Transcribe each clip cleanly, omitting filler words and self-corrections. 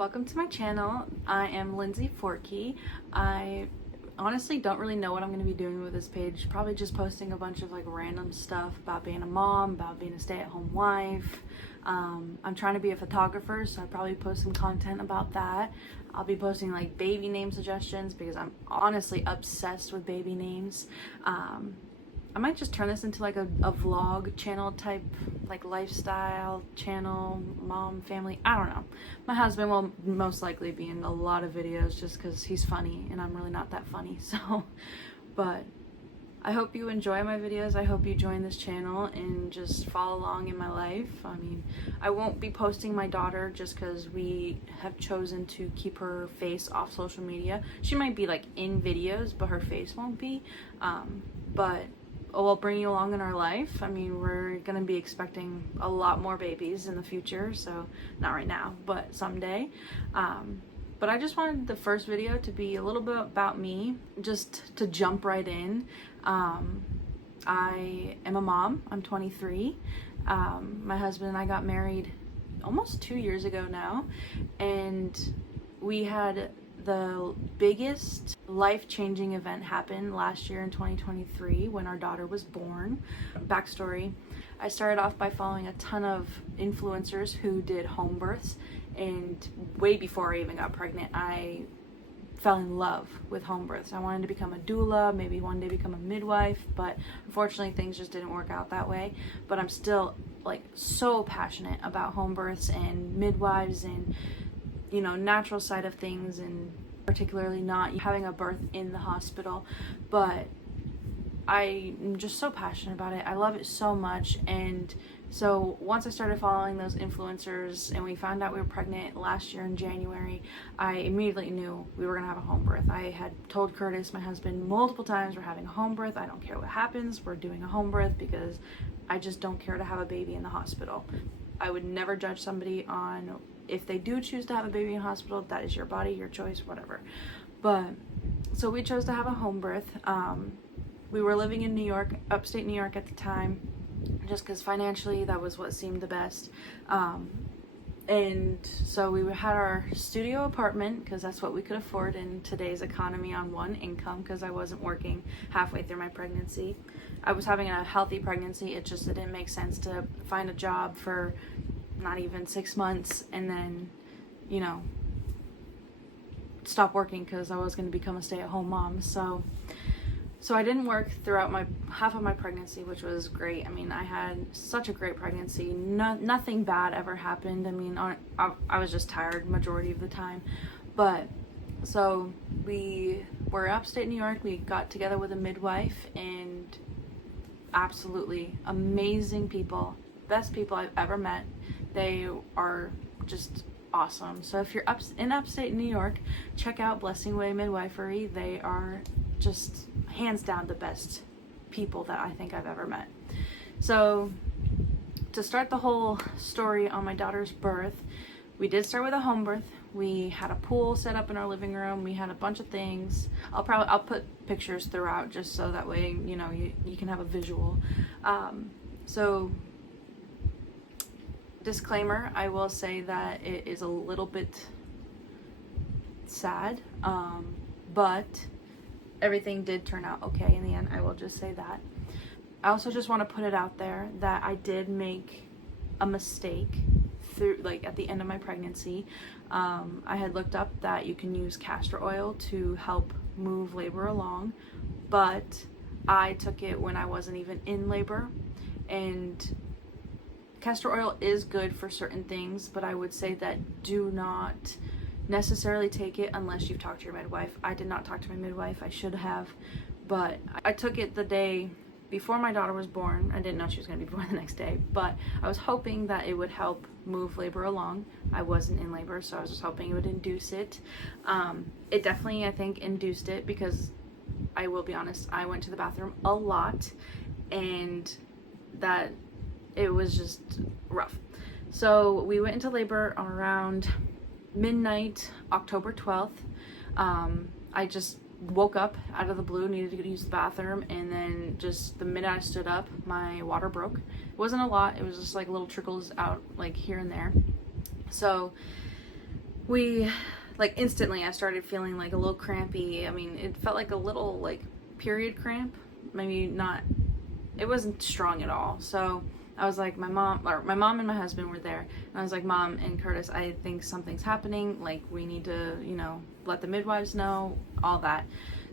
Welcome to my channel. I am Lindsay Forkey. I honestly don't really know what I'm going to be doing with this page. Probably just posting a bunch of like random stuff about being a mom, about being a stay-at-home wife. I'm trying to be a photographer, so I'll probably post some content about that. I'll be posting like baby name suggestions because I'm honestly obsessed with baby names. I might just turn this into like a vlog channel type, like lifestyle channel, mom, family, I don't know. My husband will most likely be in a lot of videos just because he's funny and I'm really not that funny, so. But I hope you enjoy my videos. I hope you join this channel and just follow along in my life. I mean, I won't be posting my daughter just because we have chosen to keep her face off social media. She might be like in videos, but her face won't be. But we'll bring you along in our life. I mean, we're gonna be expecting a lot more babies in the future, so not right now, but someday. But I just wanted the first video to be a little bit about me, just to jump right in. I am a mom. I'm 23. My husband and I got married almost 2 years ago now, and we had the biggest life-changing event happened last year in 2023 when our daughter was born. Backstory: I started off by following a ton of influencers who did home births, and way before I even got pregnant, I fell in love with home births. I wanted to become a doula, maybe one day become a midwife, but unfortunately things just didn't work out that way. But I'm still like so passionate about home births and midwives and, you know, natural side of things, and particularly not having a birth in the hospital. But I'm just so passionate about it. I love it so much. And so once I started following those influencers and we found out we were pregnant last year in January, I immediately knew we were gonna have a home birth. I had told Curtis, my husband, multiple times, we're having a home birth. I don't care what happens, we're doing a home birth, because I just don't care to have a baby in the hospital. I would never judge somebody on if they do choose to have a baby in hospital. That is your body, your choice, whatever. But so we chose to have a home birth. We were living in New York, upstate New York at the time, just because financially that was what seemed the best. And so we had our studio apartment because that's what we could afford in today's economy on one income, because I wasn't working halfway through my pregnancy. I was having a healthy pregnancy. It didn't make sense to find a job for not even 6 months and then, you know, stop working because I was going to become a stay-at-home mom. So I didn't work throughout half of my pregnancy, which was great. I mean, I had such a great pregnancy. Nothing bad ever happened. I mean, I was just tired majority of the time. But so we were upstate New York. We got together with a midwife, and absolutely amazing people. Best people I've ever met. They are just awesome. So if you're in upstate New York, check out Blessing Way Midwifery. They are just hands down the best people that I think I've ever met. So to start the whole story on my daughter's birth, we did start with a home birth. We had a pool set up in our living room. We had a bunch of things. I'll put pictures throughout just so that way, you know, you can have a visual. So disclaimer, I will say that it is a little bit sad, but everything did turn out okay in the end. I will just say that. I also just want to put it out there that I did make a mistake at the end of my pregnancy. I had looked up that you can use castor oil to help move labor along, but I took it when I wasn't even in labor. And castor oil is good for certain things, but I would say that do not necessarily take it unless you've talked to your midwife. I did not talk to my midwife. I should have, but I took it the day before my daughter was born. I didn't know she was going to be born the next day, but I was hoping that it would help move labor along. I wasn't in labor, so I was just hoping it would induce it. It definitely, I think, induced it, because I will be honest, I went to the bathroom a lot, and that it was just rough. So we went into labor on around midnight, October 12th. I just woke up out of the blue, needed to use the bathroom, and then just the minute I stood up, my water broke. It wasn't a lot, it was just like little trickles out like here and there. So we, like, instantly I started feeling like a little crampy. I mean, it felt like a little like period cramp, maybe not, it wasn't strong at all. So I was like, my mom and my husband were there, and I was like, Mom and Curtis, I think something's happening, like we need to, you know, let the midwives know, all that.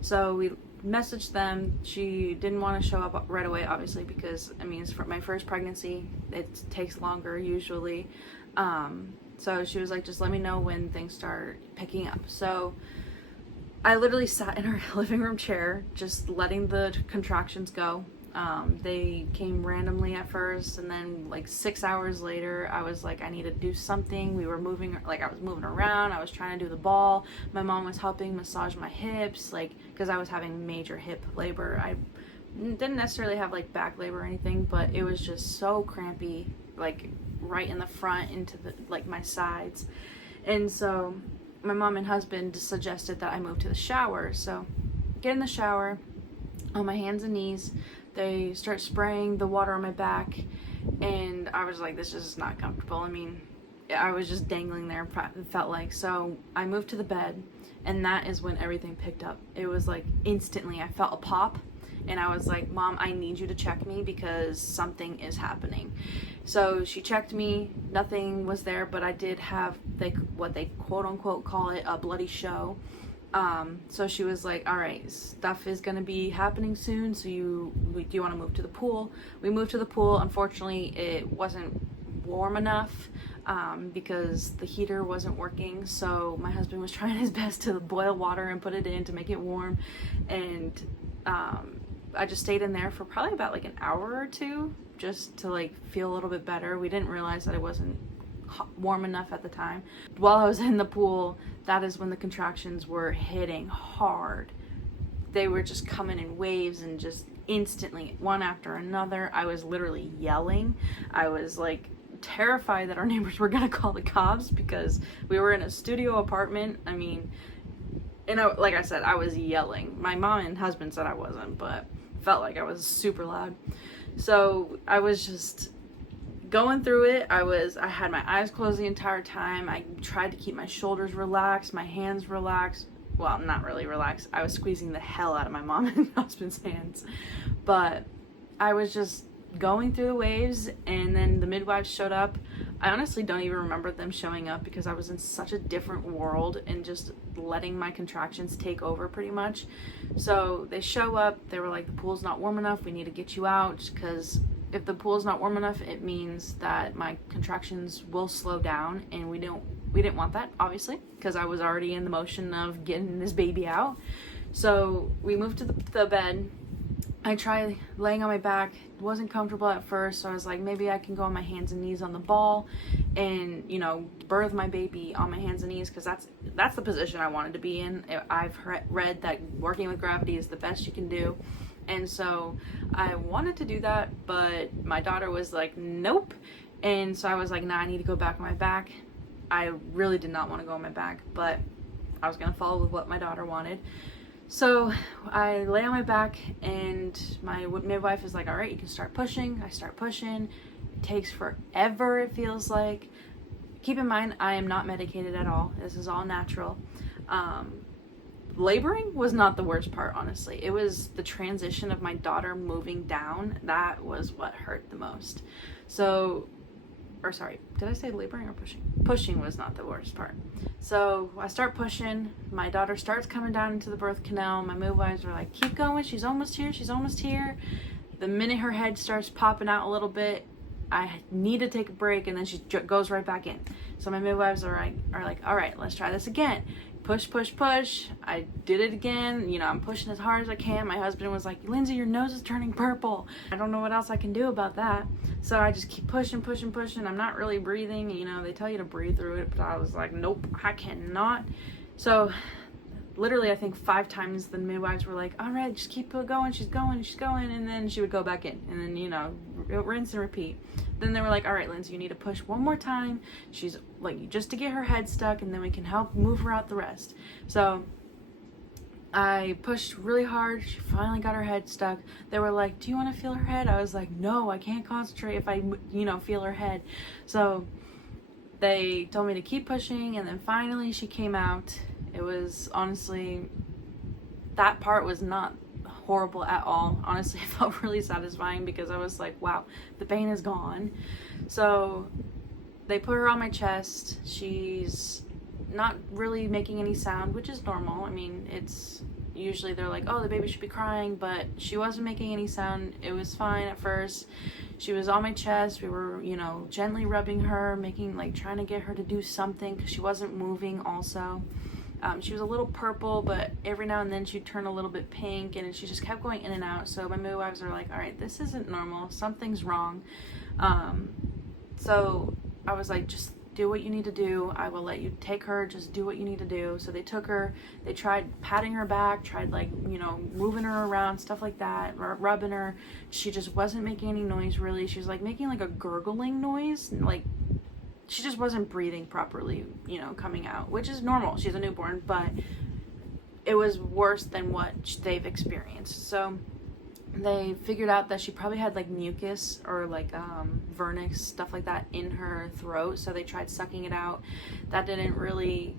So we messaged them. She didn't want to show up right away, obviously, because I mean, it's for my first pregnancy, it takes longer usually. So she was like, just let me know when things start picking up. So I literally sat in our living room chair, just letting the contractions go. They came randomly at first, and then like 6 hours later, I was like, I need to do something. We were moving, like I was moving around, I was trying to do the ball. My mom was helping massage my hips, like, because I was having major hip labor. I didn't necessarily have like back labor or anything, but it was just so crampy, like right in the front into the, like, my sides. And so my mom and husband suggested that I move to the shower. So get in the shower on my hands and knees. They start spraying the water on my back, and I was like, this is just not comfortable. I mean, I was just dangling there, it felt like. So I moved to the bed, and that is when everything picked up. It was like instantly I felt a pop, and I was like, Mom, I need you to check me because something is happening. So she checked me, nothing was there, but I did have what they quote unquote call it a bloody show. So she was like, all right, stuff is gonna be happening soon, so do you want to move to the pool? We moved to the pool. Unfortunately, it wasn't warm enough because the heater wasn't working, so my husband was trying his best to boil water and put it in to make it warm, and I just stayed in there for probably about like an hour or two just to like feel a little bit better. We didn't realize that it wasn't warm enough at the time. While I was in the pool, that is when the contractions were hitting hard. They were just coming in waves and just instantly, one after another. I was literally yelling. I was like terrified that our neighbors were gonna call the cops because we were in a studio apartment. I mean, and like I said, I was yelling. My mom and husband said I wasn't, but felt like I was super loud. So I was just going through it. I had my eyes closed the entire time. I tried to keep my shoulders relaxed, my hands relaxed. Well, not really relaxed. I was squeezing the hell out of my mom and husband's hands. But I was just going through the waves, and then the midwives showed up. I honestly don't even remember them showing up because I was in such a different world and just letting my contractions take over pretty much. So they show up. They were like, the pool's not warm enough. We need to get you out, because if the pool's not warm enough, it means that my contractions will slow down, and we didn't want that, obviously, because I was already in the motion of getting this baby out. So we moved to the bed. I tried laying on my back. It wasn't comfortable at first, so I was like, maybe I can go on my hands and knees on the ball and, you know, birth my baby on my hands and knees, because that's the position I wanted to be in. I've read that working with gravity is the best you can do. And so I wanted to do that, but my daughter was like, nope. And so I was like, nah, I need to go back on my back. I really did not want to go on my back, but I was going to follow with what my daughter wanted. So I lay on my back, and my midwife is like, all right, you can start pushing. I start pushing. It takes forever, it feels like. Keep in mind, I am not medicated at all. This is all natural. Laboring was not the worst part, honestly. It was the transition of my daughter moving down. That was what hurt the most. So, or sorry, did I say laboring or pushing? Pushing was not the worst part. So I start pushing. My daughter starts coming down into the birth canal. My midwives are like, keep going. She's almost here. She's almost here. The minute her head starts popping out a little bit, I need to take a break, and then she goes right back in. So my midwives are like, all right, let's try this again. Push, push, push. I did it again. You know, I'm pushing as hard as I can. My husband was like, Lindsay, your nose is turning purple. I don't know what else I can do about that. So I just keep pushing, pushing, pushing. I'm not really breathing. You know, they tell you to breathe through it, but I was like, nope, I cannot. So literally, I think 5 times the midwives were like, all right, just keep going. She's going, she's going. And then she would go back in. And then, you know, rinse and repeat. Then they were like, all right, Lindsay, you need to push one more time. She's like, just to get her head stuck, and then we can help move her out the rest. So I pushed really hard. She finally got her head stuck. They were like, do you want to feel her head? I was like, no, I can't concentrate if I, you know, feel her head. So They told me to keep pushing, and then finally she came out. It was honestly, that part was not horrible at all. Honestly, it felt really satisfying because I was like, wow, the pain is gone. So they put her on my chest. She's not really making any sound, which is normal. I mean, it's usually they're like, oh, the baby should be crying, but she wasn't making any sound. It was fine at first. She was on my chest. We were, you know, gently rubbing her, trying to get her to do something because she wasn't moving also. She was a little purple, but every now and then she'd turn a little bit pink, and she just kept going in and out. So my midwives are like, all right, this isn't normal. Something's wrong. So I was like, just do what you need to do. I will let you take her. Just do what you need to do. So they took her. They tried patting her back, tried moving her around, stuff like that, rubbing her. She just wasn't making any noise really. She was like making like a gurgling noise, like she just wasn't breathing properly, coming out, which is normal. She's a newborn, but it was worse than what they've experienced. So they figured out that she probably had like mucus or like vernix, stuff like that in her throat. So they tried sucking it out. That didn't really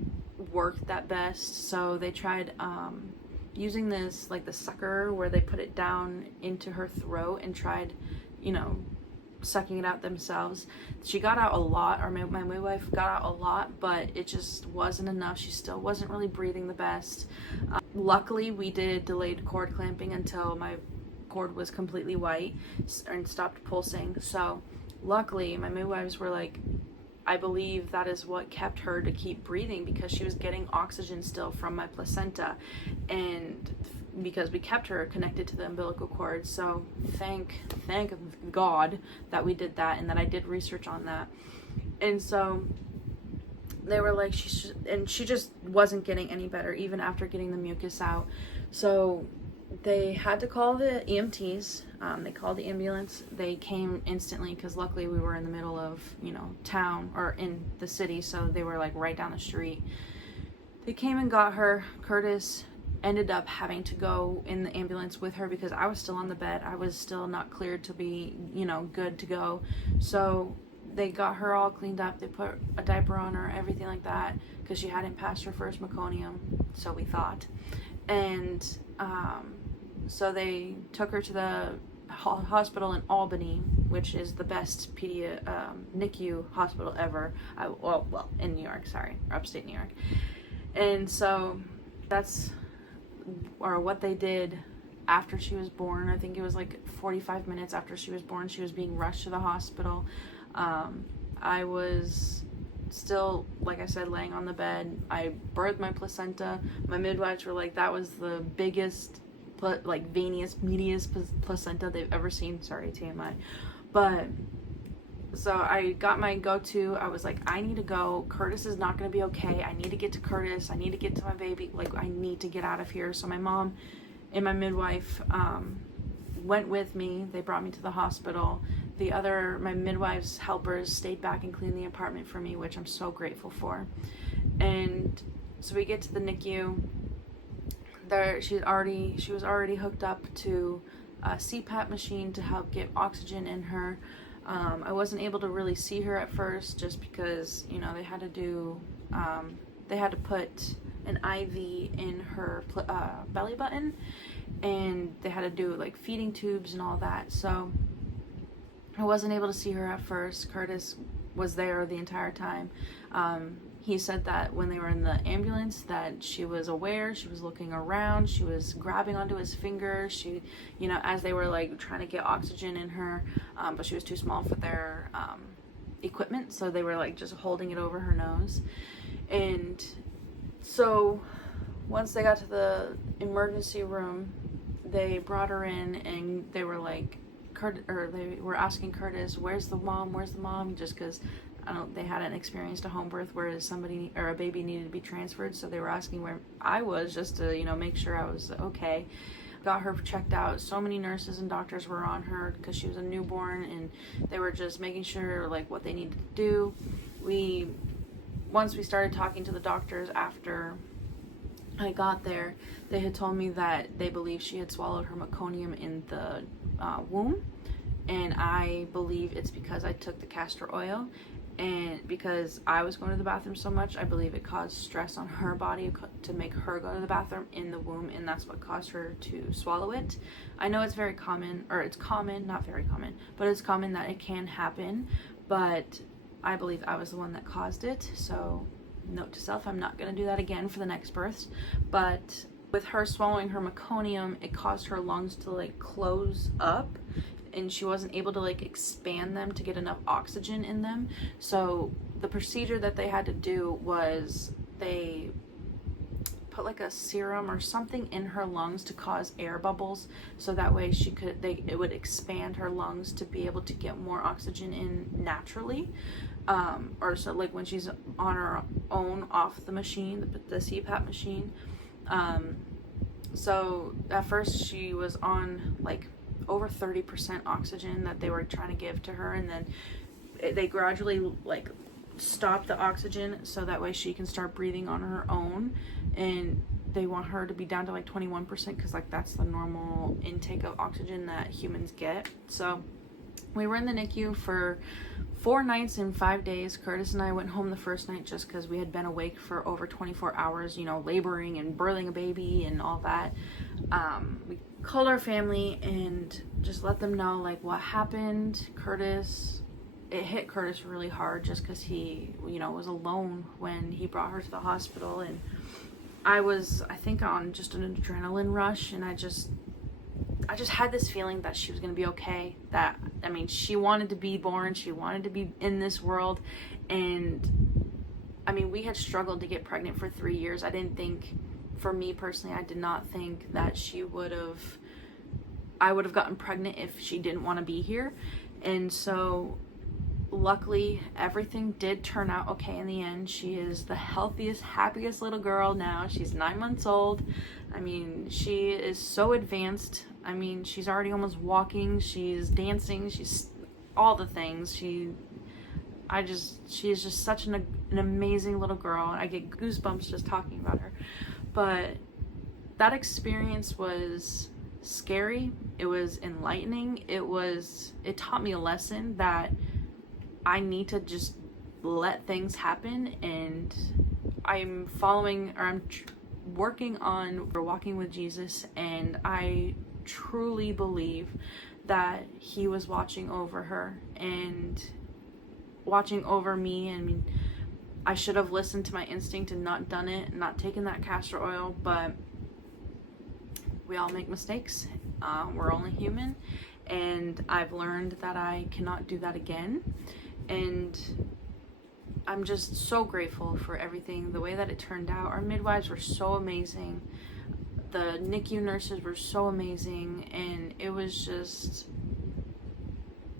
work that best. So they tried using this, like the sucker where they put it down into her throat and tried, sucking it out themselves. She got out a lot, or my midwife got out a lot, but it just wasn't enough. She still wasn't really breathing the best. Luckily, we did delayed cord clamping until my cord was completely white and stopped pulsing. So luckily my midwives were like, I believe that is what kept her to keep breathing, because she was getting oxygen still from my placenta, and because we kept her connected to the umbilical cord. So thank God that we did that, and that I did research on that. And so they were like, she just wasn't getting any better even after getting the mucus out. So they had to call the EMTs. They called the ambulance. They came instantly because luckily we were in the middle of, town, or in the city, so they were like right down the street. They came and got her. Curtis ended up having to go in the ambulance with her because I was still on the bed. I was still not cleared to be, good to go. So they got her all cleaned up. They put a diaper on her, everything like that, because she hadn't passed her first meconium, so we thought. And so they took her to the hospital in Albany, which is the best NICU hospital ever. Well, in New York, upstate New York. And so that's what they did after she was born. I think it was like 45 minutes after she was born, she was being rushed to the hospital. I was still, like I said, laying on the bed. I birthed my placenta. My midwives were like, that was the biggest, meatiest placenta they've ever seen. Sorry, TMI. But so I got my go-to. I was like, I need to go. Curtis is not going to be okay. I need to get to Curtis. I need to get to my baby. I need to get out of here. So my mom and my midwife went with me. They brought me to the hospital. My midwife's helpers stayed back and cleaned the apartment for me, which I'm so grateful for. And so we get to the NICU. She was already hooked up to a CPAP machine to help get oxygen in her. I wasn't able to really see her at first, just because they had to put an IV in her belly button, and they had to do feeding tubes and all that. So I wasn't able to see her at first. Curtis was there the entire time. He said that when they were in the ambulance that she was aware, she was looking around, she was grabbing onto his finger, she, as they were trying to get oxygen in her, but she was too small for their equipment, so they were just holding it over her nose. And so once they got to the emergency room, they brought her in, and they were they were asking Curtis, where's the mom, just because they hadn't experienced a home birth where somebody or a baby needed to be transferred, so they were asking where I was, just to make sure I was okay. Got her checked out. So many nurses and doctors were on her because she was a newborn, and they were just making sure what they needed to do. Once we started talking to the doctors after I got there, they had told me that they believed she had swallowed her meconium in the womb, and I believe it's because I took the castor oil. And because I was going to the bathroom so much, I believe it caused stress on her body to make her go to the bathroom in the womb, and that's what caused her to swallow it. I know it's very common, or it's common, not very common, but it's common that it can happen, but I believe I was the one that caused it. So note to self, I'm not going to do that again for the next births. But with her swallowing her meconium, it caused her lungs to like close up, and she wasn't able to like expand them to get enough oxygen in them. So the procedure that they had to do was they put like a serum or something in her lungs to cause air bubbles, so that way it would expand her lungs to be able to get more oxygen in naturally. Or so like when she's on her own off the machine, the CPAP machine. So at first she was on like over 30% oxygen that they were trying to give to her, and then they gradually like stop the oxygen so that way she can start breathing on her own, and they want her to be down to like 21% because like that's the normal intake of oxygen that humans get. So we were in the NICU for 4 nights and 5 days. Curtis and I went home the first night just because we had been awake for over 24 hours, you know, laboring and birthing a baby and all that. We called our family and just let them know like what happened. It hit Curtis really hard just because he, you know, was alone when he brought her to the hospital, and I think on just an adrenaline rush, and I just had this feeling that she was going to be okay. That, I mean, she wanted to be born, she wanted to be in this world, and I mean, we had struggled to get pregnant for 3 years. I didn't think, for me personally, I did not think that I would have gotten pregnant if she didn't want to be here. And so luckily everything did turn out okay in the end. She is the healthiest, happiest little girl now. She's 9 months old. I mean, she is so advanced. I mean, she's already almost walking, she's dancing, she's all the things. She is just such an amazing little girl. I get goosebumps just talking about her. But that experience was scary. It was enlightening. It taught me a lesson that I need to just let things happen, and I'm working on walking with Jesus, and I truly believe that he was watching over her and watching over me. I mean, I should have listened to my instinct and not done it, not taken that castor oil, but we all make mistakes. We're only human, and I've learned that I cannot do that again. And I'm just so grateful for everything, the way that it turned out. Our midwives were so amazing. The NICU nurses were so amazing, and it was just,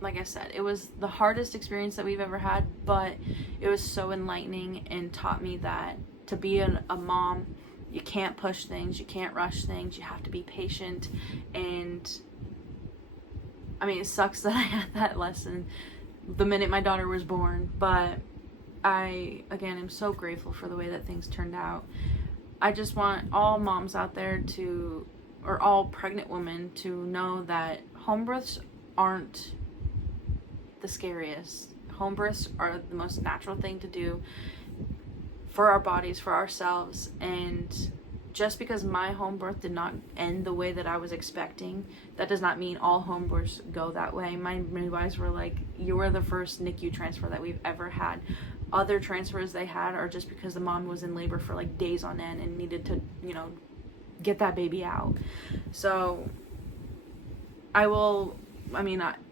like I said, it was the hardest experience that we've ever had, but it was so enlightening and taught me that to be a mom, you can't push things, you can't rush things, you have to be patient. And I mean, it sucks that I had that lesson the minute my daughter was born, but I, again, am so grateful for the way that things turned out. I just want all moms out there or all pregnant women to know that home births aren't the scariest. Home births are the most natural thing to do for our bodies, for ourselves. And just because my home birth did not end the way that I was expecting, that does not mean all home births go that way. My midwives were like, you were the first NICU transfer that we've ever had. Other transfers they had are just because the mom was in labor for like days on end and needed to, you know, get that baby out. So I'm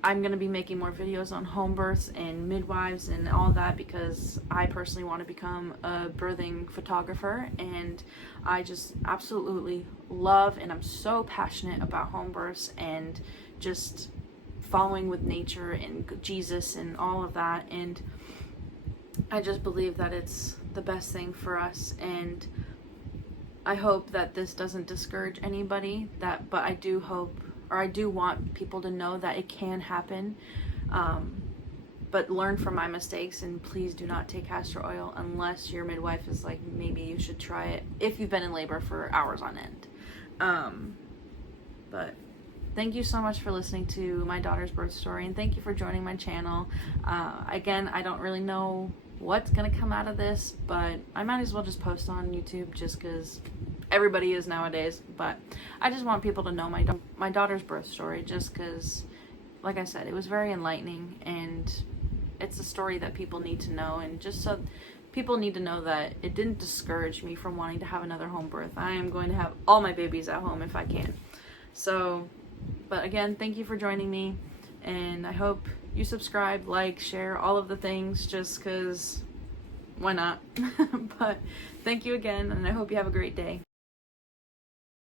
going to be making more videos on home births and midwives and all that, because I personally want to become a birthing photographer, and I just absolutely love, and I'm so passionate about home births and just following with nature and Jesus and all of that. And I just believe that it's the best thing for us, and I hope that this doesn't discourage anybody, but I do hope, or I do want people to know that it can happen, but learn from my mistakes, and please do not take castor oil unless your midwife is like, maybe you should try it if you've been in labor for hours on end. But thank you so much for listening to my daughter's birth story, and thank you for joining my channel. Again, I don't really know what's gonna come out of this, but I might as well just post on YouTube just because everybody is nowadays. But I just want people to know my daughter's birth story, just because, like I said, it was very enlightening, and it's a story that people need to know, and just so people need to know that it didn't discourage me from wanting to have another home birth. I am going to have all my babies at home if I can. So, but again, thank you for joining me, and I hope you subscribe, like, share, all of the things, just because why not? But thank you again, and I hope you have a great day.